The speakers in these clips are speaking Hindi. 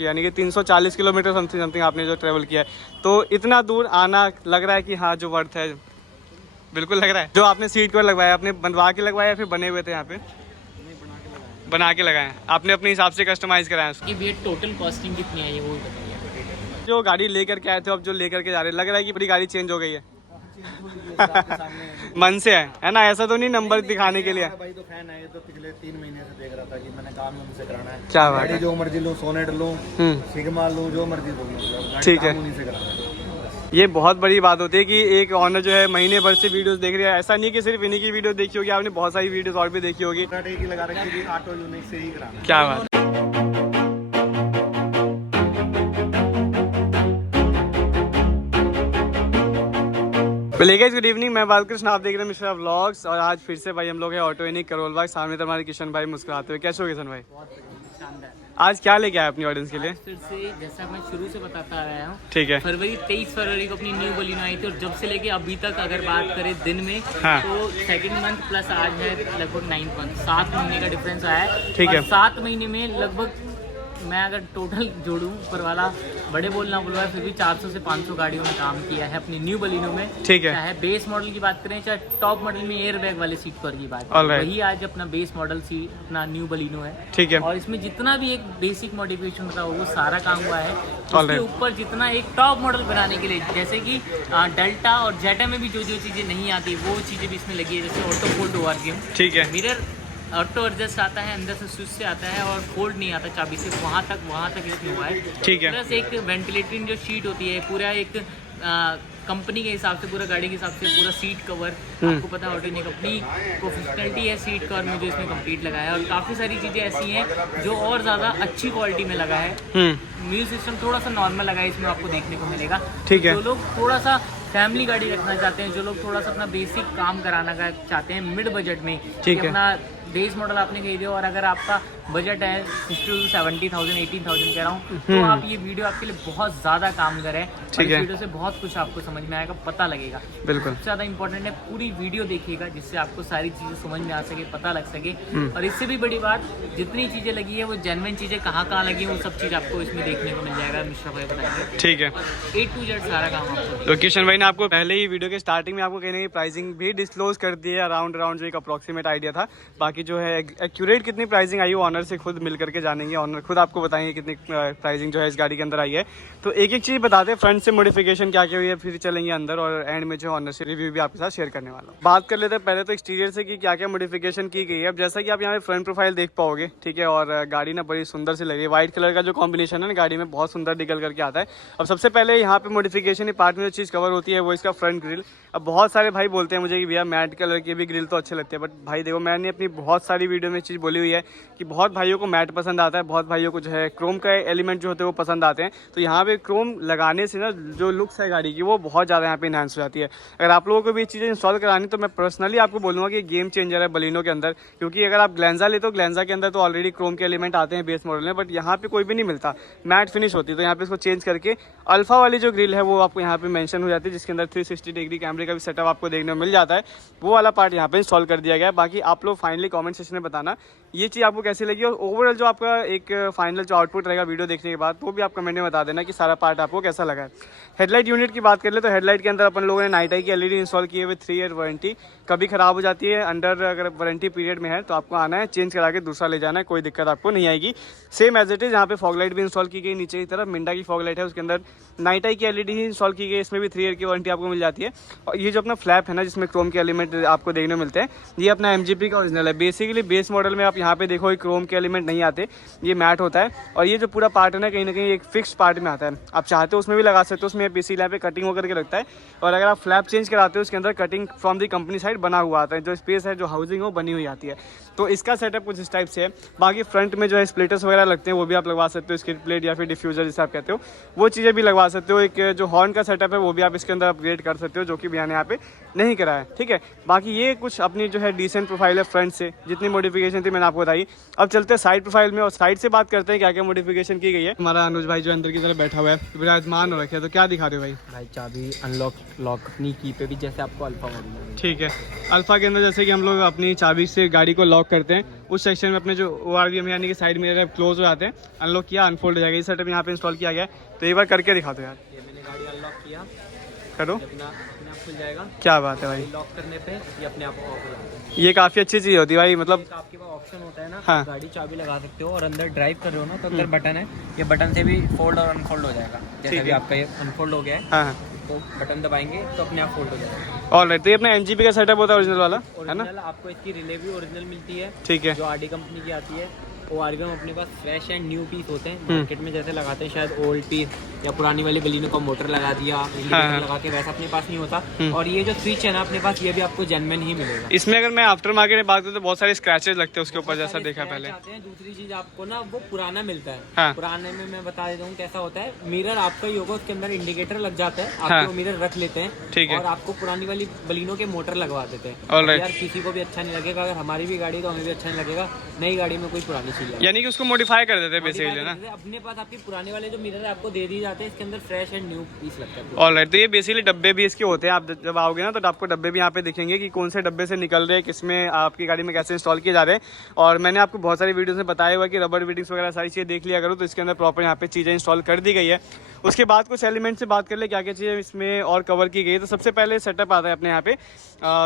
यानी कि 340 किलोमीटर समथिंग आपने जो ट्रेवल किया है, तो इतना दूर आना लग रहा है कि हाँ जो वर्थ है, बिल्कुल लग रहा है। जो आपने सीट कवर लगवाया, आपने बनवा के लगवाया या फिर बने हुए थे यहाँ पे? बना के लगाए, आपने अपने हिसाब से कस्टमाइज कराया उसको। ये भैया टोटल कॉस्टिंग कितनी आई है वो बताइए। जो गाड़ी लेकर के आए थे, अब जो लेकर के जा रहे हैं, लग रहा है कि पूरी गाड़ी चेंज हो गई है। मन से है ना, ऐसा तो नहीं नंबर दिखाने के लिए? भाई तो फैन है, तो पिछले 3 महीने से देख रहा था कि मैंने काम उनसे कराना है। क्या बात गाड़ी है। जो मर्जी लूँ, सोनेट लूँ, सिग्मा लूँ, जो मर्जी लूँ, मतलब ठीक है। उन्हीं से कराना है। ये बहुत बड़ी बात होती है कि एक ऑनर जो है महीने भर से वीडियोस देख रहा है। ऐसा नहीं कि सिर्फ इन्हीं की वीडियो देखी होगी, आपने बहुत सारी वीडियोस और भी देखी होगी। एक ही लगा रखी थी, ऑटो यूनिक से ही कराना है। क्या बात। गुड इवनिंग, मैं बालकृष्ण, आप देख रहे हैं मिश्रा व्लॉग्स। और आज फिर से भाई हम लोग हैं ऑटो यूनिक करोल बाग। सामने तो हमारे किशन भाई मुस्कुराते हुए। कैसे हो किशन भाई? शानदार। आज क्या लेके आए अपनी ऑडियंस के लिए? फिर से जैसा मैं शुरू से बताता आया हूँ, ठीक है। 23 फरवरी को अपनी न्यू बलिनो आई थी और जब से लेके अभी तक अगर बात करें दिन में, हाँ। तो सेकंड मंथ प्लस आज है लगभग 9 मंथ, 7 महीने का डिफरेंस आया है। ठीक है। 7 महीने में लगभग मैं अगर टोटल जोड़ूं, ऊपर वाला बड़े बोलना बोलवा फिर भी 400 से 500 गाड़ियों में काम किया है अपनी न्यू बलिनो में। ठीक है। चाहे बेस मॉडल की बात करें, चाहे टॉप मॉडल में एयर बैग वाले सीट कवर की बात करें, Alright. वही आज अपना बेस मॉडल अपना न्यू बलिनो है। ठीक है। और इसमें जितना भी एक बेसिक मॉडिफिकेशन था वो सारा काम हुआ है। Alright. उसके ऊपर जितना एक टॉप मॉडल बनाने के लिए, जैसे कि डेल्टा और जेटा में भी जो जो चीज़ें नहीं आती वो चीज़ें भी इसमें लगी है। जैसे ऑटो फोल्ड ओवरव्यू, ठीक है। मिरर ऑटो एडजस्ट आता है, अंदर से स्विच से आता है और फोल्ड नहीं आता चाबी से, वहाँ तक इसमें हुआ है। ठीक है। प्लस एक वेंटिलेटिंग जो शीट होती है, पूरा एक कंपनी के हिसाब से, पूरा गाड़ी के हिसाब से पूरा सीट कवर, आपको पता है ऑटो ने अपनी प्रोफेशनलिटी है सीट कवर में जो इसमें कंप्लीट लगा है। और काफ़ी सारी चीज़ें ऐसी हैं जो और ज़्यादा अच्छी क्वालिटी में लगा है। म्यूजिक सिस्टम थोड़ा सा नॉर्मल लगा है इसमें, आपको देखने को मिलेगा। ठीक है। जो लोग थोड़ा सा फैमिली गाड़ी रखना चाहते हैं, जो लोग थोड़ा सा अपना बेसिक काम कराना चाहते हैं मिड बजट में, ठीक है। अपना बेस मॉडल आपने खरीदे और अगर आपका बजट है 60 to 70,000 18,000 कह रहा हूँ, तो आप ये वीडियो आपके लिए बहुत ज़्यादा कामगर है। ठीक है। इस वीडियो से बहुत कुछ आपको समझ में आएगा, पता लगेगा। बिल्कुल। सबसे ज़्यादा इंपॉर्टेंट है पूरी वीडियो देखिएगा, जिससे आपको सारी चीज़ें समझ में आ सके, पता लग सके। और इससे भी बड़ी बात, जितनी चीज़ें लगी है वो जेन्युइन चीज़ें कहाँ लगी है, वो सब चीज़ आपको इसमें देखने को मिल जाएगा। मिश्रा भाई बताएंगे। ठीक है। A to Z सारा काम आपको। तो किशन भाई ने आपको पहले ही वीडियो के स्टार्टिंग में आपको कहने की प्राइसिंग भी डिस्क्लोज कर दी है, अराउंड जो एक अप्रॉक्सीमेट आइडिया था। बाकी जो है एक्यूरेट कितनी प्राइसिंग आई है ऑनर से खुद मिल करके जानेंगे, ऑनर खुद आपको बताएंगे कितनी प्राइसिंग जो है इस गाड़ी के अंदर आई है। तो एक एक चीज़ बताते हैं, फ्रंट से मॉडिफिकेशन क्या क्या हुई है, फिर चलेंगे अंदर और एंड में जो ऑनर से रिव्यू भी आपके साथ शेयर करने वाला हूँ। बात कर लेते हैं पहले तो एक्सटीरियर से कि क्या क्या मॉडिफिकेशन की गई है। अब जैसा कि आप यहाँ पे फ्रंट प्रोफाइल देख पाओगे, ठीक है, और गाड़ी ना बड़ी सुंदर सी लग रही है। व्हाइट कलर का जो कॉम्बिनेशन है ना गाड़ी में, बहुत सुंदर निकल करके आता है। अब सबसे पहले यहाँ पे मॉडिफिकेशन पार्ट में जो चीज़ कवर होती है वो इसका फ्रंट ग्रिल। अब बहुत सारे भाई बोलते हैं मुझे कि भैया मैट कलर की भी ग्रिल तो अच्छे लगते हैं, बट भाई देखो मैंने अपनी बहुत सारी वीडियो में चीज़ बोली हुई है कि बहुत भाइयों को मैट पसंद आता है, बहुत भाइयों को जो है क्रोम का एलिमेंट जो होते हैं वो पसंद आते हैं। तो यहाँ पे क्रोम लगाने से ना जो लुक्स है गाड़ी की वो बहुत ज़्यादा यहाँ पे इनहांस हो जाती है। अगर आप लोगों को भी ये चीज़ें इंस्टॉल करानी तो मैं पर्सनली आपको बोलूँगा कि गेम चेंजर है बलिनो के अंदर। क्योंकि अगर आप ग्लेंजा ले तो ग्लेंजा के अंदर तो ऑलरेडी क्रोम के एलिमेंट आते हैं बेस मॉडल में, बट यहाँ पे कोई भी नहीं मिलता, मैट फिनिश होती है। तो यहाँ पे इसको चेंज करके अल्फा वाली जो ग्रिल है वो आपको यहाँ पे मेंशन हो जाती है, जिसके अंदर 360 डिग्री कैमरे का भी सेटअप आपको देखने को मिल जाता है। वो वाला पार्ट यहाँ पे इंस्टॉल कर दिया गया है। बाकी आप लोग फाइनली कमेंट सेक्शन में बताना ये चीज़ आपको कैसी लगी, और ओवरऑल जो आपका एक फाइनल जो आउटपुट रहेगा वीडियो देखने के बाद वो भी आप कमेंट में बता देना कि सारा पार्ट आपको कैसा लगा है। हेडलाइट यूनिट की बात कर ले तो हेडलाइट के अंदर अपन लोगों ने नाइट आई की एलईडी इंस्टॉल की है विद 3 ईयर वारंटी। कभी खराब हो जाती है अंडर अगर वारंटी पीरियड में है तो आपको आना है, चेंज करा के दूसरा ले जाना है, कोई दिक्कत आपको नहीं आएगी। सेम एज इट इज यहाँ पे फॉग लाइट भी इंस्टॉल की गई, नीचे की तरफ मिंडा की फॉग लाइट है, उसके अंदर नाइट आई की एलईडी ही इंस्टॉल की गई, इसमें भी 3 ईयर की वारंटी आपको मिल जाती है। और ये जो अपना फ्लैप है ना जिसमें क्रोम के एलिमेंट आपको देखने को मिलते हैं, ये अपना MGP का ओरिजिनल है। बेसिकली बेस मॉडल में आप यहाँ पे देखो क्रोम के एलिमेंट नहीं आते, ये मैट होता है। और ये जो पूरा पार्ट है ना कहीं एक फिक्स पार्ट में आता है, आप चाहते हो उसमें भी लगा सकते हो, उसमें PC लैब पे कटिंग होकर के लगता है। और अगर आप फ्लैप चेंज कराते हो उसके अंदर cutting from the company side बना हुआ आता है, जो स्पेस है जो हाउसिंग हो बनी हुई आती है। तो इसका सेटअप कुछ इस टाइप से है। बाकी फ्रंट में जो है स्प्लिटर्स वगैरह लगते हैं वो भी आप लगवा सकते हो, स्किड प्लेट या फिर डिफ्यूजर जिसे आप कहते हो वो चीज़ें भी लगवा सकते हो। एक जो हॉर्न का सेटअप है वो भी आप इसके अंदर अपग्रेड कर सकते हो, जो कि भैया ने यहाँ पे नहीं करा है, ठीक है। बाकी ये कुछ अपनी जो है डिसेंट प्रोफाइल है फ्रंट से, जितनी मॉडिफिकेशन थी मैंने आपको बताई। अब चलते हैं साइड प्रोफाइल में और साइड से बात करते हैं क्या क्या मॉडिफिकेशन की गई है। हमारा अनुज भाई जो अंदर की तरफ बैठा हुआ है विराजमान हो रखे है, तो क्या दिखा रहे हो भाई? भाई चाबी अनलॉक लॉक अपनी की पे भी जैसे आपको अल्फा मॉडल में। ठीक है, अल्फा के अंदर जैसे कि हम लोग अपनी चाबी से गाड़ी को लॉक करते हैं, उस सेक्शन में अपने जो ORVM यानी कि साइड मिरर क्लोज हो जाते हैं, अनलॉक किया अनफोल्ड हो जाएगा। ये सेटअप यहाँ पे इंस्टॉल किया गया है, तो एक बार करके दिखा दो यार। ये मैंने गाड़ी अनलॉक किया, करो, अपने आप खुल जाएगा। क्या बात है भाई, लॉक करने पे ये अपने आप ऑफ हो जाता है। ये काफ़ी अच्छी चीज़ होती है भाई, मतलब एक आपके पास ऑप्शन होता है ना, हाँ। गाड़ी चाबी लगा सकते हो और अंदर ड्राइव कर रहे हो ना तो अंदर बटन है, ये बटन से भी फोल्ड और अनफोल्ड हो जाएगा। जैसे ठीक अभी है। आपका ये अनफोल्ड हो गया है, हाँ हाँ। तो बटन दबाएंगे तो अपने आप फोल्ड हो जाएगा। ऑल राइट, तो ये अपना MGP का सेटअप होता है ओरिजिनल वाला, है ना? ओरिजिनल आपको इसकी रिले भी ओरिजिनल मिलती है, ठीक है। जो RD कंपनी की आती है। ORVM अपने पास फ्रेश एंड न्यू पीस होते हैं। मार्केट में जैसे लगाते हैं शायद ओल्ड पीस या पुरानी वाली बलिनो का मोटर लगा दिया, इंडिकेटर लगा के, वैसा अपने पास नहीं होता। और ये जो स्विच है ना अपने पास, ये भी आपको जेन्युइन ही मिलेगा। इसमें अगर मैं आफ्टर मार्केट में बात करूँ तो बहुत सारे स्क्रैचेस लगते हैं उसके ऊपर, जैसा देखा पहले। दूसरी चीज आपको ना वो पुराना मिलता है। हाँ। पुराने में मैं बता देता हूँ कैसा होता है। मिरर आपका ही होगा, उसके अंदर इंडिकेटर लग जाता है, हाँ। आपको मिरर रख लेते हैं। ठीक है। और आपको पुरानी वाली बलिनो के मोटर लगवा देते हैं। All right। यार किसी को भी अच्छा नहीं लगेगा, अगर हमारी भी गाड़ी तो हमें भी अच्छा नहीं लगेगा। नई गाड़ी में कोई पुरानी चीज है, यानी कि उसको मॉडिफाई कर देते हैं बेसिकली ना। अपने पास आपके पुराने वाले जो मिरर आपको दे दिए जाते हैं, इसके अंदर फ्रेश एंड न्यू पीस लगता है। ऑल राइट, तो ये बेसिकली डब्बे भी इसके होते हैं। आप जब आओगे ना तो आपको डब्बे भी यहाँ पे दिखेंगे कि कौन से डब्बे से निकल रहे हैं, किसमें आपकी गाड़ी में कैसे इंस्टॉल किए जा रहे हैं। और मैंने आपको बहुत सारी वीडियोस में बताया हुआ कि रबर फिटिंग्स वगैरह सारी चीज़ें देख लिया करो, तो इसके अंदर प्रॉपर यहाँ पे चीज़ें इंस्टॉल कर दी गई है। उसके बाद कुछ एलिमेंट से बात कर ले क्या क्या चीज़ें इसमें और कवर की गई है। तो सबसे पहले सेटअप आता है अपने यहाँ पे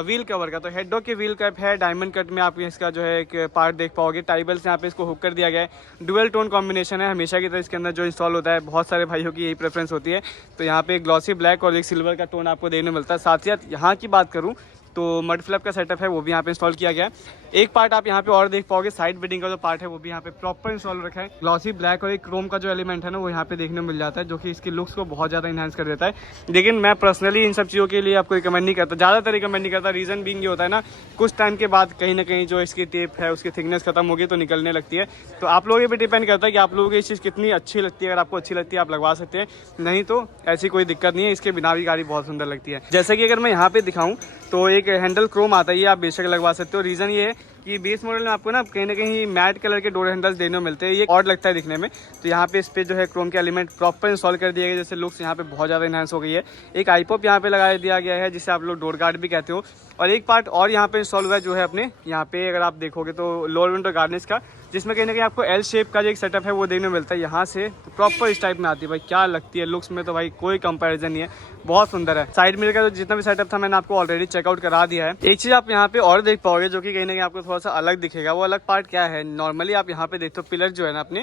व्हील कवर का। तो हेडो के व्हील कैप है, डायमंड कट में आप इसका जो है एक पार्ट देख पाओगे। टाइबल से यहाँ पे इसको हुक कर दिया गया है। डुअल टोन कॉम्बिनेशन है, हमेशा की तरह इसके अंदर जो इंस्टॉल होता है बहुत सारे भाइयों की यही प्रेफरेंस होती है। तो यहाँ पे एक ग्लॉसी ब्लैक और एक सिल्वर का टोन आपको देखने मिलता है। साथ ही साथ यहाँ की बात करूँ तो मड फ्लैप का सेटअप है वो भी यहाँ पे इंस्टॉल किया गया है। एक पार्ट आप यहाँ पे और देख पाओगे, साइड बिडिंग का जो पार्ट है वो भी यहाँ पे प्रॉपर इंस्टॉल रखा है। ग्लॉसी ब्लैक और एक क्रोम का जो एलिमेंट है ना वो यहाँ पे देखने को मिल जाता है, जो कि इसकी लुक्स को बहुत ज़्यादा इन्हांस कर देता है। लेकिन मैं पर्सनली इन सब चीज़ों के लिए आपको रिकमेंड नहीं करता, ज़्यादातर रिकमेंड नहीं करता। रीज़न बीइंग ये होता है ना, कुछ टाइम के बाद कहीं ना कहीं जो इसकी टेप है उसकी थिकनेस खत्म होगी तो निकलने लगती है। तो आप लोगों पे डिपेंड करता है कि आप लोगों को ये चीज़ कितनी अच्छी लगती है। अगर आपको अच्छी लगती है आप लगवा सकते हैं, नहीं तो ऐसी कोई दिक्कत नहीं है। इसके बिना भी गाड़ी बहुत सुंदर लगती है। जैसे कि अगर मैं यहाँ पे दिखाऊँ तो एक हैंडल क्रोम आता है, ये आप बेशक लगवा सकते हो। रीज़न ये है कि बेस मॉडल में आपको ना कहीं मैट कलर के डोर हैंडल्स देने को मिलते हैं, ये ऑड लगता है दिखने में। तो यहाँ पे इस पे जो है क्रोम के एलिमेंट प्रॉपर इंस्टॉल कर दिए गए, जैसे लुक्स यहाँ पे बहुत ज़्यादा इन्हांस हो गई है। एक आईपॉप यहाँ पे लगा दिया गया है जिसे आप लोग डोर गार्ड भी कहते हो। और एक पार्ट और यहाँ पे इंस्टॉल हुआ है जो है अपने यहाँ पे अगर आप देखोगे तो लोअर विंडो गार्निश का, जिसमें कहीं ना कहीं आपको एल शेप का जो एक सेटअप है वो देखने को मिलता है। यहाँ से तो प्रॉपर इस टाइप में आती है भाई, क्या लगती है लुक्स में, तो भाई कोई कंपैरिजन नहीं है, बहुत सुंदर है। साइड मिरर का जो जितना भी सेटअप था मैंने आपको ऑलरेडी चेकआउट करा दिया है। एक चीज़ आप यहाँ पे और देख पाओगे जो कि कहीं ना कहीं आपको थोड़ा सा अलग दिखेगा, वो अलग पार्ट क्या है। नॉर्मली आप यहाँ पे देखते हो पिलर जो है ना अपने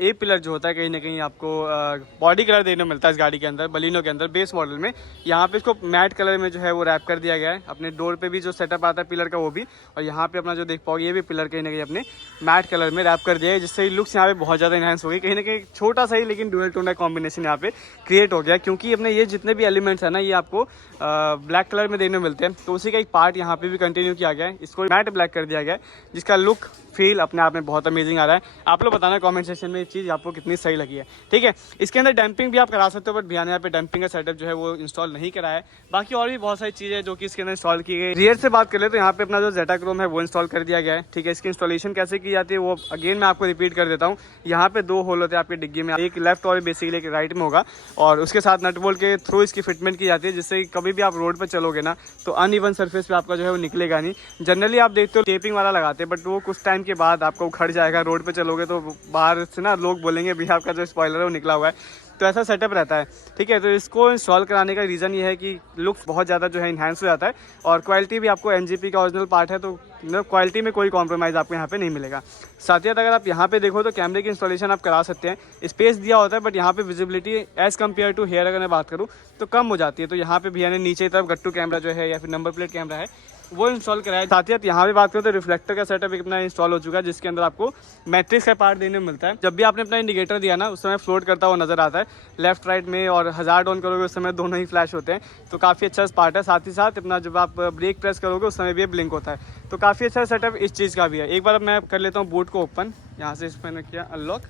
ए पिलर जो होता है कहीं ना कहीं आपको बॉडी कलर देखने को मिलता है इस गाड़ी के अंदर, बलिनो के अंदर बेस मॉडल में। यहाँ पे इसको मैट कलर में जो है वो रैप कर दिया गया है। अपने डोर पे भी जो सेटअप आता है पिलर का वो भी, और यहाँ पे अपना जो देख पाओगे ये भी पिलर कहीं ना कहीं अपने मैट कलर में रैप कर दिया है, जिससे लुक्स यहाँ पे बहुत ज़्यादा इनहेंस हो गई। कहीं ना कहीं छोटा सा ही लेकिन डुअल टोन का कॉम्बिनेशन यहाँ पे क्रिएट हो गया, क्योंकि अपने ये जितने भी एलिमेंट्स है ना ये आपको ब्लैक कलर में देखने को मिलते हैं। तो उसी का एक पार्ट यहाँ पे भी कंटिन्यू किया गया है, इसको मैट ब्लैक कर दिया गया है, जिसका लुक फील अपने आप में बहुत अमेजिंग आ रहा है। आप लोग बताना कमेंट सेक्शन में ये चीज़ आपको कितनी सही लगी है। ठीक है, इसके अंदर डैम्पिंग भी आप करा सकते हो, बट भैया ने यहाँ पे डैम्पिंग का सेटअप जो है वो इंस्टॉल नहीं करा है। बाकी और भी बहुत सारी चीज़ें हैं जो कि इसके अंदर इंस्टॉल की गई। रियर से बात कर ले तो यहाँ पे अपना जो जेटा क्रोम है वो इंस्टॉल कर दिया गया है। ठीक है, इसकी इंस्टॉलेशन कैसे की जाती है वो अगेन मैं आपको रिपीट कर देता हूँ। यहाँ पे दो होल होते हैं आपके डिग्गी में, एक लेफ्ट और बेसिकली एक राइट में होगा, और उसके साथ नट बोल्ट के थ्रू इसकी फिटमेंट की जाती है, जिससे कभी भी आप रोड पर चलोगे ना तो अनइवन सर्फेस पे आपका जो है वो निकलेगा नहीं। जनरली आप देखते हो टेपिंग वाला लगाते हैं, बट वो कुछ टाइम के बाद आपको उखड़ जाएगा। रोड पे चलोगे तो बाहर से ना लोग बोलेंगे भैया आपका जो स्पॉइलर है वो निकला हुआ है, तो ऐसा सेटअप रहता है। ठीक है, तो इसको इंस्टॉल कराने का रीज़न ये है कि लुक्स बहुत ज़्यादा जो है इन्हांस हो जाता है, और क्वालिटी भी आपको NGP का ओरिजिनल पार्ट है, तो क्वालिटी में कोई कॉम्प्रोमाइज़ आपको यहाँ पे नहीं मिलेगा। साथ ही साथ अगर आप यहाँ पे देखो तो कैमरे की इंस्टॉलेशन आप करा सकते हैं। स्पेस दिया होता है, बट यहाँ पे visibility as compare to here अगर मैं बात करूँ तो कम हो जाती है। तो यहाँ पे भैया ने नीचे की तरफ गट्टू कैमरा जो है या फिर नंबर प्लेट कैमरा है वो इंस्टॉल कराया। साथ ही साथ यहाँ पे बात करो तो रिफ्लेक्टर का सेटअप एक अपना इंस्टॉल हो चुका है, जिसके अंदर आपको मैट्रिक्स का पार्ट देने को मिलता है। जब भी आपने अपना इंडिकेटर दिया ना उस समय फ्लोट करता हुआ नजर आता है लेफ्ट राइट में, और हज़ार ऑन करोगे उस समय दोनों ही फ्लैश होते हैं, तो काफ़ी अच्छा पार्ट है। साथ ही साथ अपना जब आप ब्रेक प्रेस करोगे उस समय भी ब्लिंक होता है, तो काफ़ी अच्छा सेटअप इस चीज़ का भी है। एक बार अब मैं कर लेता हूँ बूट को ओपन, यहाँ से इस मैंने किया अनलॉक।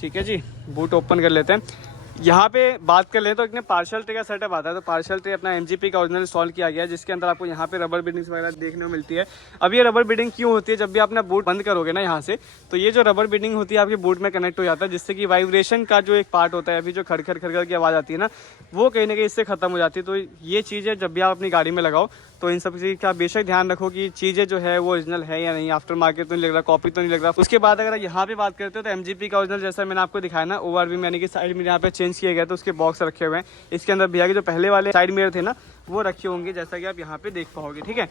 ठीक है जी, बूट ओपन कर लेते हैं। यहाँ पे बात कर ले तो एक पार्शल ट्रे का सेटअप आता है। तो पार्शल ट्रे अपना MGP का ओरिजिनल इंस्टॉल किया गया है, जिसके अंदर आपको यहाँ पे रबर बिडिंग्स वगैरह देखने को मिलती है। अब ये रबर बिडिंग क्यों होती है, जब भी आप अपना बूट बंद करोगे ना यहाँ से, तो ये जो रबर बिडिंग होती है आपके बूट में कनेक्ट हो जाता है, जिससे कि वाइब्रेशन का जो एक पार्ट होता है, अभी जो खड़खड़ खड़खड़ की आवाज़ आती है ना, वो कहीं ना कहीं इससे खत्म हो जाती है। तो ये चीज़ें जब भी आप अपनी गाड़ी में लगाओ तो इन सब चीज़ का बेशक ध्यान रखो कि चीज़ें जो है वो ओरिजिनल है या नहीं, आफ्टर मार्केट तो नहीं लग रहा, कॉपी तो नहीं लग रहा। उसके बाद अगर यहाँ पे बात करते हो तो MGP का ओरिजिनल जैसा मैंने आपको दिखाया ना, ORV यानी कि साइड में यहाँ पे चेंज किया गया, तो उसके बॉक्स रखे हुए हैं। इसके अंदर भैया के जो पहले वाले साइड मिरर थे ना, वो रखे होंगे, जैसा कि आप यहाँ पे देख पाओगे। ठीक है,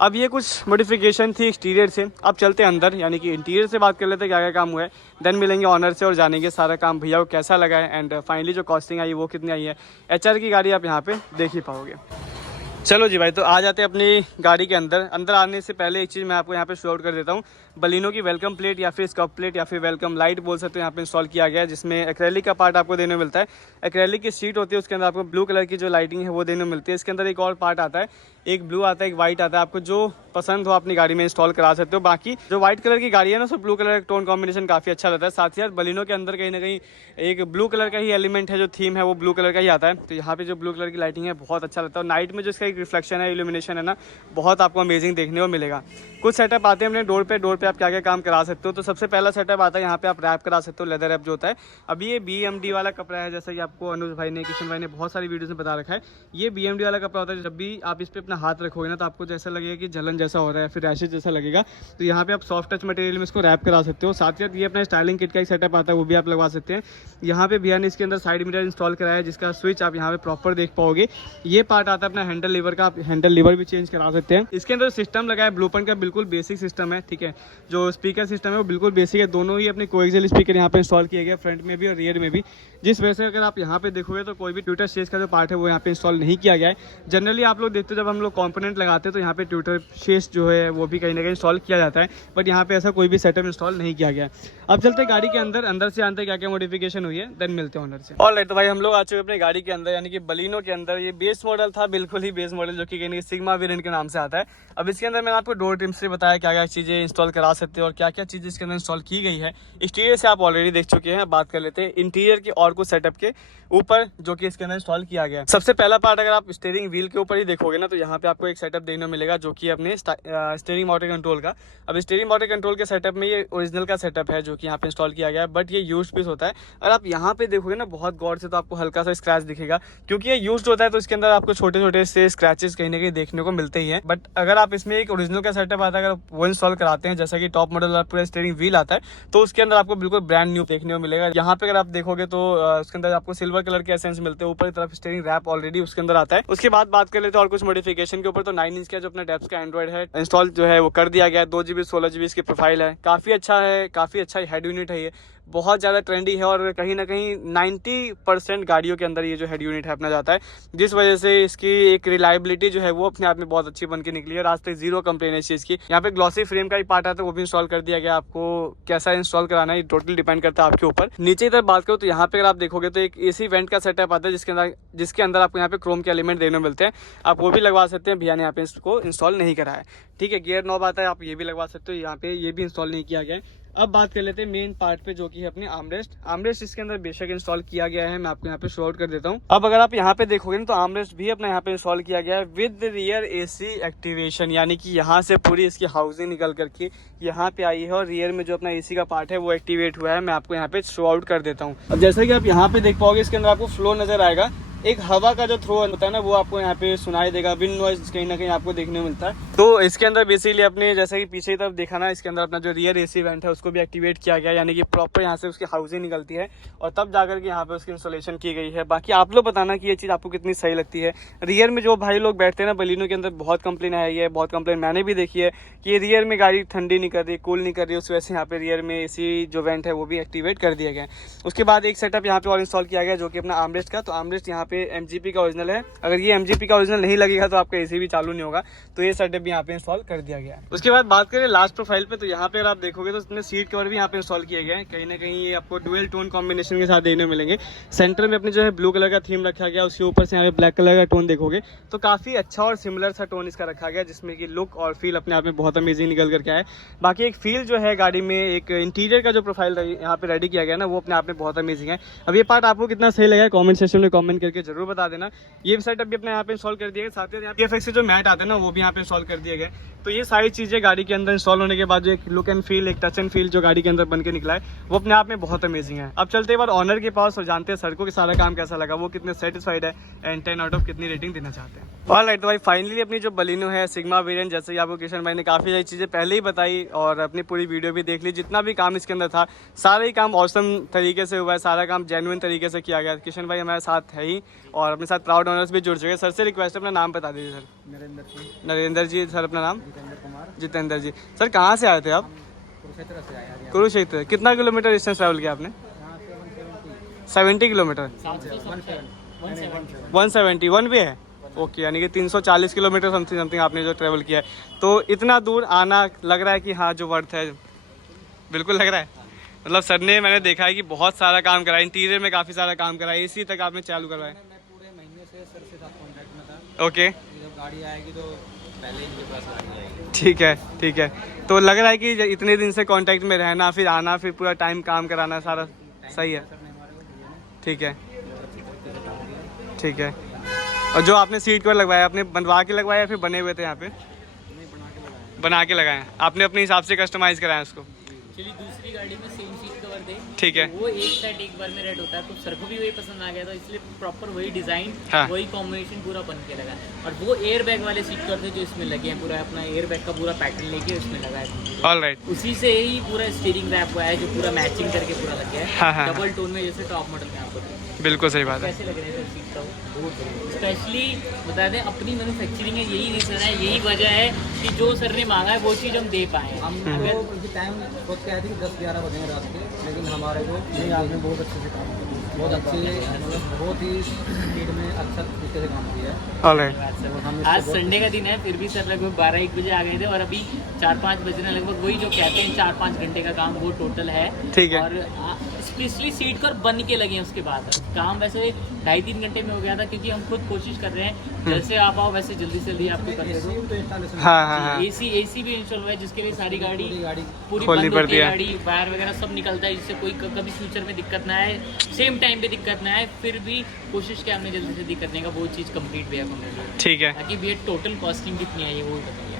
अब ये कुछ मॉडिफिकेशन थी एक्सटीरियर से। अब चलते हैं अंदर, यानी कि इंटीरियर से बात कर लेते हैं क्या क्या काम हुआ है, देन मिलेंगे ऑनर से और जानेंगे सारा काम भैया को कैसा लगा है, एंड फाइनली जो कॉस्टिंग आई वो कितनी आई है। HR की गाड़ी आप यहाँ पे देख ही पाओगे। चलो जी भाई, तो आ जाते हैं अपनी गाड़ी के अंदर। अंदर आने से पहले एक चीज़ मैं आपको यहाँ पे शो आउट कर देता हूँ। बलिनो की वेलकम प्लेट या फिर स्कप प्लेट या फिर वेलकम लाइट बोल सकते हो, यहाँ पे इंस्टॉल किया गया है, जिसमें एक्रेलिक का पार्ट आपको देने को मिलता है। एक्रेलिक की सीट होती है, उसके अंदर आपको ब्लू कलर की जो लाइटिंग है वो देने को मिलती है। इसके अंदर एक और पार्ट आता है, एक ब्लू आता है, एक वाइट आता है। आपको जो पसंद हो अपनी गाड़ी में इंस्टॉल करा सकते हो। बाकी जो व्हाइट कलर की गाड़ी है ना, उसमें ब्लू कलर का टोन कॉम्बिनेशन काफ़ी अच्छा रहता है। साथ ही साथ बलिनो के अंदर कहीं ना कहीं एक ब्लू कलर का ही एलिमेंट है, जो थीम है वो ब्लू कलर का ही आता है। तो यहाँ पे जो ब्लू कलर की लाइटिंग है बहुत अच्छा लगता है, और नाइट में जो इसका एक रिफ्लेक्शन है, इल्यूमिनेशन है ना, बहुत आपको अमेजिंग देखने को मिलेगा। कुछ सेटअप आते हैं अपने डोर पे आप क्या क्या काम करा सकते हो। तो सबसे पहला सेटअप आता है यहाँ पे, आप रैप करा सकते हो, लेदर रैप जो होता है। अभी ये BMD वाला कपड़ा है, जैसा कि आपको अनुज भाई ने, किशन भाई ने बहुत सारी वीडियोस में बता रखा है। ये BMD वाला कपड़ा होता है, जब भी आप इस पर अपना हाथ रखोगे ना, तो आपको जैसा लगेगा कि जलन जैसा हो रहा है, फिर रैशेज जैसा लगेगा। तो यहाँ पे आप सॉफ्ट टच मटेरियल में इसको रैप करा सकते हो। साथ ही साथ ये अपना स्टाइलिंग किट का एक सेटअप आता है, वो भी आप लगवा सकते हैं। यहाँ पे भैया ने इसके अंदर साइड मिरर इंस्टॉल कराया है, जिसका स्विच आप यहाँ पे प्रॉपर देख पाओगे। ये पार्ट आता है अपना हैंडल लीवर का, आप हैंडल लीवर भी चेंज करा सकते हैं। इसके अंदर सिस्टम लगा है ब्लूप्रिंट का, बिल्कुल बेसिक सिस्टम है। ठीक है, जो स्पीकर सिस्टम है वो बिल्कुल बेसिक है। दोनों ही अपने कोएक्सियल स्पीकर यहाँ पे इंस्टॉल किए गए, फ्रंट में भी और रियर में भी। जिस वजह से अगर आप यहाँ पे देखोगे तो कोई भी ट्विटर शेस का जो पार्ट है वो यहाँ पे इंस्टॉल नहीं किया गया है। जनरली आप लोग देखते हो जब हम लोग कंपोनेंट लगाते हैं तो यहाँ पे ट्विटर शेस जो है वो भी कहीं ना कहीं इंस्टॉल किया जाता है, बट यहाँ पे ऐसा कोई भी सेटअप इंस्टॉल नहीं किया गया है। अब चलते हैं गाड़ी के अंदर से जानते हैं क्या क्या मॉडिफिकेशन हुई है, देन मिलते हैं ओनर से। ऑलराइट, तो भाई हम लोग आ चुके अपने गाड़ी के अंदर, यानी कि बलिनो के अंदर। ये बेस मॉडल था, बिल्कुल ही बेस मॉडल, जो कि कहीं सिग्मा वेरिएंट के नाम से आता है। अब इसके अंदर मैंने आपको डोर ट्रिम्स से बताया क्या क्या चीज़ें इंस्टॉल करा सकते हो और क्या क्या चीज़ें इसके अंदर इंस्टॉल की गई है। एक्सटीरियर से आप ऑलरेडी देख चुके हैं, बात कर लेते हैं इंटीरियर की और कुछ सेटअप के ऊपर जो कि इसके अंदर इंस्टॉल किया गया है। सबसे पहला पार्ट अगर आप स्टीयरिंग व्हील के ऊपर ही देखोगे ना, तो यहाँ पे आपको एक सेटअप देखने को मिलेगा, जो कि अपने स्टीयरिंग मोटर कंट्रोल का। अब स्टीयरिंग मोटर कंट्रोल के सेटअप में ये ओरिजिनल का सेटअप है, जो कि यहाँ पे इंस्टॉल किया गया है, बट ये यूज पीस होता है। और आप यहाँ पे देखोगे ना बहुत गौर से, तो आपको हल्का सा स्क्रैच दिखेगा, क्योंकि ये यूज होता है, तो इसके अंदर आपको छोटे छोटे से स्क्रैचेस कहीं ना कहीं देखने को मिलते ही हैं। बट अगर आप इसमें एक ओरिजिनल का सेटअप आता है, अगर वो इंस्टॉल कराते हैं, जैसा कि टॉप मॉडल वाला पूरा स्टीयरिंग व्हील आता है, तो उसके अंदर आपको बिल्कुल ब्रांड न्यू देखने को मिलेगा। यहाँ पे अगर आप देखोगे तो उसके अंदर आपको सिल्वर कलर के एसेंस मिलते हैं। ऊपर की तरफ स्टीयरिंग रैप ऑलरेडी उसके अंदर आता है। उसके बाद बात कर लेते हैं और कुछ मॉडिफिकेशन के ऊपर। तो 9 इंच का जो अपना डेप्थ का एंड्रॉइड है इंस्टॉल जो है वो कर दिया गया है। 2 GB 16 GB इसकी प्रोफाइल है, काफी अच्छा है, काफी अच्छा हेड यूनिट है। ये बहुत ज़्यादा ट्रेंडी है और कहीं ना कहीं 90% गाड़ियों के अंदर ये जो हेड यूनिट है अपना जाता है, जिस वजह से इसकी एक रिलायबिलिटी जो है वो अपने आप में बहुत अच्छी बन के निकली है और आज तक जीरो कंप्लेन है इस चीज़ की। यहाँ पे ग्लॉसी फ्रेम का ही पार्ट आता है, वो भी इंस्टॉल कर दिया गया। आपको कैसा इंस्टॉल कराना है टोटली डिपेंड करता है आपके ऊपर। नीचे इधर बात करो तो यहाँ पे अगर आप देखोगे तो एक AC वेंट का सेटअप आता है, जिसके अंदर आपको यहाँ पे क्रोम के एलिमेंट देने मिलते हैं। आप वो भी लगवा सकते हैं, भैया ने यहाँ पे इसको इंस्टॉल नहीं करा है। ठीक है, गियर नॉब आता है, आप ये भी लगवा सकते हो। यहाँ पे ये भी इंस्टॉल नहीं किया गया है। अब बात कर लेते हैं मेन पार्ट पे, जो कि है अपनी आर्मरेस्ट इसके अंदर बेशक इंस्टॉल किया गया है। मैं आपको यहाँ पे शो आउट कर देता हूँ। अब अगर आप यहाँ पे देखोगे ना, तो आर्मरेस्ट भी अपना यहाँ पे इंस्टॉल किया गया है विद रियर AC एक्टिवेशन, यानी कि यहाँ से पूरी इसकी हाउसिंग निकल करके यहाँ पे आई है और रियर में जो अपना AC का पार्ट है वो एक्टिवेट हुआ है। मैं आपको यहाँ पे शो आउट कर देता हूँ। अब जैसे कि आप यहाँ पे देख पाओगे, इसके अंदर आपको फ्लो नजर आएगा। एक हवा का जो थ्रो होता है ना, वो आपको यहाँ पे सुनाई देगा। विंड नॉइज कहीं ना कहीं आपको देखने को मिलता है। तो इसके अंदर बेसिकली अपने जैसे कि पीछे की तरफ देखा ना, इसके अंदर अपना जो रियर AC वेंट है उसको भी एक्टिवेट किया गया, यानी कि प्रॉपर यहाँ से उसकी हाउसिंग निकलती है और तब जाकर के यहाँ पे उसकी इंस्टॉलेशन की गई है। बाकी आप लोग बताना कि ये चीज़ आपको कितनी सही लगती है। रियर में जो भाई लोग बैठते हैं ना, बलिनो के अंदर बहुत कंप्लेन आई है, बहुत कंप्लेन मैंने भी देखी है कि रियर में गाड़ी ठंडी नहीं कर रही, कूल नहीं कर रही, उस वजह से यहाँ पे रियर में AC जो वेंट है वो भी एक्टिवेट कर दिया गया। उसके बाद एक सेटअप यहाँ पे और इंस्टॉल किया गया, जो कि अपना आर्मरेस्ट का। तो आर्मरेस्ट यहाँ पे पे MGP का ओरिजिनल है। अगर ये MGP का ओरिजिनल नहीं लगेगा तो आपका AC भी चालू नहीं होगा, तो ये सेटअप भी यहाँ पे इंस्टॉल कर दिया गया है। उसके बाद बात करें लास्ट प्रोफाइल पे, तो यहाँ पे अगर आप देखोगे तो इसमें सीट कवर भी यहाँ पे इंस्टॉल किए गए हैं। कहीं ना कहीं ये आपको डुअल टोन कॉम्बिनेशन के साथ देखने मिलेंगे। सेंटर में अपने जो है ब्लू कलर का थीम रखा गया, उसके ऊपर से यहाँ पे ब्लैक कलर का टोन देखोगे तो काफ़ी अच्छा और सिमिलर सा टोन इसका रखा गया, जिसमें कि लुक और फील अपने आप में बहुत अमेजिंग निकल करके आए। बाकी एक फील जो है गाड़ी में, एक इंटीरियर का जो प्रोफाइल यहाँ पे रेडी किया गया ना, वो अपने आप में बहुत अमेजिंग है। अब ये पार्ट आपको कितना सही लगा कमेंट सेक्शन में कमेंट करके जरूर बता देना। ये सेटअप भी अपने यहाँ पे इंस्टॉल कर दिया गया, साथ ही यहाँ TFX से जो मैट आते हैं ना वो भी यहाँ पे इंस्टॉल कर दिए गए। तो ये सारी चीज़ें गाड़ी के अंदर इंस्टॉल होने के बाद जो एक लुक एंड फील, एक टच एंड फील जो गाड़ी के अंदर बन के निकला है, वो अपने आप में बहुत अमेजिंग है। अब चलते बार ऑनर के पास और जानते हैं सड़कों के सारा काम कैसा लगा, वो कितने सेटिस्फाइड है एंड 10 आउट ऑफ कितनी रेटिंग देना चाहते हैं। ऑलराइट, तो भाई फाइनली अपनी जो बलिनो है सिग्मा वेरिएंट, जैसे कि आपको किशन भाई ने काफ़ी सारी चीज़ें पहले ही बताई और अपनी पूरी वीडियो भी देख ली, जितना भी काम इसके अंदर था सारा ही काम ऑसम तरीके से हुआ है, सारा काम जेन्युइन तरीके से किया गया। किशन भाई हमारे साथ है ही और अपने साथ प्राउड ऑनर्स भी जुड़ चुके हैं। सर से रिक्वेस्ट है अपना नाम बता दीजिए सर। नरेंद्र जी। सर अपना नाम? जितेंद्र जी। सर कहाँ से आए थे आप? कुरुक्षेत्र। कितना किलोमीटर डिस्टेंस ट्रैवल किया आपने? 70 किलोमीटर। 171 भी है, ओके, यानी कि 340 किलोमीटर समथिंग आपने जो ट्रैवल किया है। तो इतना दूर आना लग रहा है कि हाँ जो वर्थ है, बिल्कुल लग रहा है। मतलब सर ने, मैंने देखा है कि बहुत सारा काम करा है, इंटीरियर में काफ़ी सारा काम करा है, AC तक आपने चालू करवाया। मैं पूरे महीने से सर के साथ कॉन्टैक्ट में था। ओके, जब गाड़ी आएगी तो पहले इनके पास गाड़ी आएगी। ठीक है, ठीक है। तो लग रहा है कि इतने दिन से कांटेक्ट में रहना, फिर आना, फिर पूरा टाइम काम कराना, सारा सही है। ठीक है, ठीक है। और जो आपने सीट कवर लगवाया, आपने बनवा के लगवाया या फिर बने हुए थे यहाँ पे? बना के लगाए। आपने अपने हिसाब से कस्टमाइज कराया उसको? चलिए दूसरी गाड़ी में सेम सीट कवर दे, ठीक है। वो एक साइड एक बार में रेड होता है, तो सर को भी वही पसंद आ गया था, इसलिए प्रॉपर वही डिजाइन, हाँ। वही कॉम्बिनेशन पूरा बन के लगा। और वो एयर बैग वाले सीट कवर थे जो इसमें लगे हैं, पूरा अपना एयर बैग का पूरा पैटर्न लेके उसमें लगा है। ऑलराइट, उसी से ही पूरा स्टीयरिंग रैप हुआ है, जो पूरा मैचिंग करके पूरा लग गया हाँ, है, हाँ, डबल टोन में, जैसे टॉप मॉडल में आपको। बिल्कुल सही बात है। कैसे लग रहे हैं सर सीट का? स्पेशली बता दें, अपनी मैन्युफैक्चरिंग है, यही रीज़न है, यही वजह है कि जो सर ने मांगा है वो चीज़ हम दे पाए। हम तो टाइम सोच के आए थे कि 10-11 बजेंगे रात के, लेकिन हमारे को नहीं, आपने बहुत अच्छे से काम किया, बहुत अच्छे, मतलब बहुत ही स्पीड में अच्छा तरीके से काम किया है। ऑलराइट, आज संडे का दिन है, फिर भी सर लगभग 12-1 बजे आ गए थे और अभी 4-5 बजे लगभग, वही जो कहते हैं 4-5 घंटे का काम वो टोटल है। ठीक है। और स्पेशली सीट कर बन के लगे हैं, उसके बाद काम वैसे 2.5-3 घंटे में हो गया था, क्योंकि हम खुद कोशिश कर रहे हैं जैसे आप आओ वैसे जल्दी से जल्दी आपको कर दो। हाँ हाँ हाँ, AC भी इंस्टॉल हुआ है, जिसके लिए सारी गाड़ी पूरी खोलनी बंद होती पड़ती है, है। गाड़ी वायर वगैरह सब निकलता है, जिससे कोई कभी फ्यूचर में दिक्कत ना आए, सेम टाइम पे दिक्कत ना आए। फिर भी कोशिश किया हमने जल्दी से जल्दी करने का, वो चीज़ कंप्लीट भैया को मिल रही। ठीक है। ताकि भैया टोटल कॉस्टिंग कितनी आई है वो बताइए।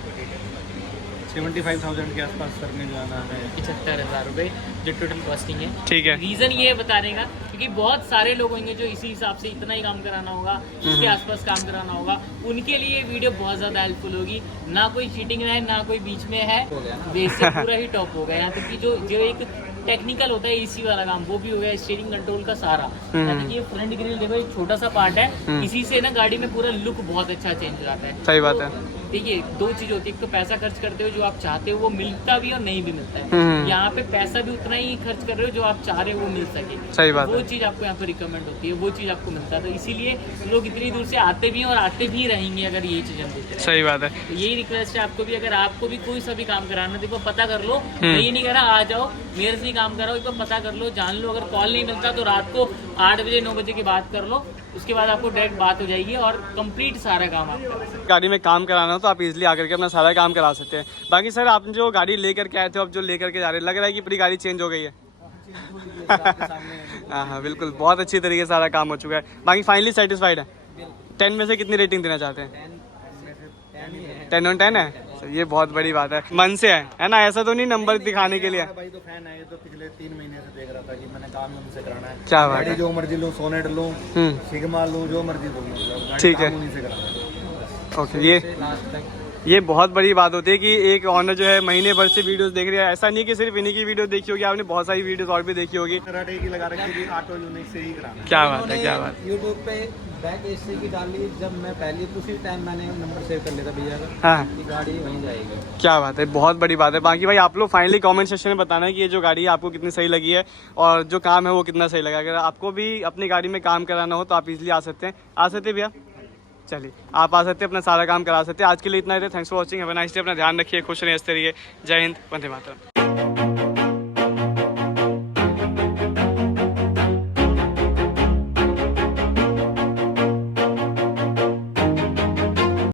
75,000 के आसपास सर ने जो आना है 75,000 रुपये जो टोटल कॉस्टिंग है। ठीक है। रीज़न ये है बताने का, क्योंकि बहुत सारे लोग होंगे जो इसी हिसाब से इतना ही काम कराना होगा, इसके आसपास काम कराना होगा, उनके लिए वीडियो बहुत ज़्यादा हेल्पफुल होगी। ना कोई चीटिंग है, ना कोई बीच में है, बेसिक पूरा ही टॉप होगा। यहाँ तक कि जो एक टेक्निकल होता है AC वाला काम, वो भी हो गया, स्टीयरिंग कंट्रोल का सारा। यानी कि ये फ्रंट ग्रिल देखो, एक छोटा सा पार्ट है, इसी से ना गाड़ी में पूरा लुक बहुत अच्छा चेंज हो जाता है। सही बात है। देखिए, दो चीज होती है, एक तो पैसा खर्च करते हो जो आप चाहते हो वो मिलता भी और नहीं भी मिलता है। यहाँ पे पैसा भी उतना ही खर्च कर रहे हो जो आप चाह रहे हो वो मिल सके। सही बात वो है। चीज आपको यहाँ पे रिकमेंड होती है, वो चीज आपको मिलता है, तो इसीलिए लोग इतनी दूर से आते भी हैं और आते भी रहेंगे अगर ये चीज हम देते हैं। सही बात है। तो यही रिक्वेस्ट है आपको भी, अगर आपको भी कोई सा भी काम कराना, देखो पता कर लो, मैं ये नहीं कह रहा आ जाओ मेरे से ही काम कराओ, एक बार पता कर लो, जान लो। अगर कॉल नहीं मिलता तो रात को 8 बजे 9 बजे की बात कर लो, उसके बाद आपको डायरेक्ट बात हो जाएगी और कंप्लीट सारा काम आपका। गाड़ी में काम कराना हो तो आप इजीली आकर के अपना सारा काम करा सकते हैं। बाकी सर, आप जो गाड़ी लेकर के आए थे, अब जो लेकर के जा रहे हैं, लग रहा है कि पूरी गाड़ी चेंज हो गई है। हाँ हाँ, बिल्कुल, बहुत अच्छी तरीके से सारा काम हो चुका है। बाकी फाइनली सेटिस्फाइड है? 10 में से कितनी रेटिंग देना चाहते हैं? 10 on 10 है। तो ये बहुत बड़ी बात है, मन से है ना, ऐसा तो नहीं नंबर दिखाने के लिए। भाई तो फैन है, तो पिछले 3 महीने से देख रहा था कि मैंने काम उनसे कराना है। क्या बात गाड़ी है। जो मर्जी लूँ, सोनेट लूँ, सिग्मा लूँ, जो मर्जी लूँ, मतलब गाड़ी ठीक है। काम उन्हीं से कराना है। ओके, ये लास्ट तक ये बहुत बड़ी बात होती है कि एक ऑनर जो है महीने भर से वीडियोस देख रही है। ऐसा नहीं कि सिर्फ इन्हीं की वीडियो देखी होगी, आपने बहुत सारी वीडियोस और भी देखी होगी। कराटे की लगा रखी थी, ऑटो यूनिक से ही कराना है। क्या बात है, क्या बात। यूट्यूब पे बैक एसी की डाली जब मैं पहली उसी टाइम मैंने नंबर सेव कर लिया था भैया का हाँ कि गाड़ी वहीं जाएगी। क्या बात है, बहुत बड़ी बात है। बाकी भाई आप लोग फाइनली कमेंट सेक्शन में बताना है कि ये जो गाड़ी है आपको कितनी सही लगी है और जो काम है वो कितना सही लगा। अगर आपको भी अपनी गाड़ी में काम कराना हो तो आप इजीली आ सकते हैं। आ सकते हैं भैया? चलिए आप आ सकते हैं, अपना सारा काम करा सकते हैं। आज के लिए इतना ही था। Thanks for watching, have a nice day. अपना ध्यान रखिए, खुश रहिए, हंसते रहिए। जय हिंद, वंदे मातरम।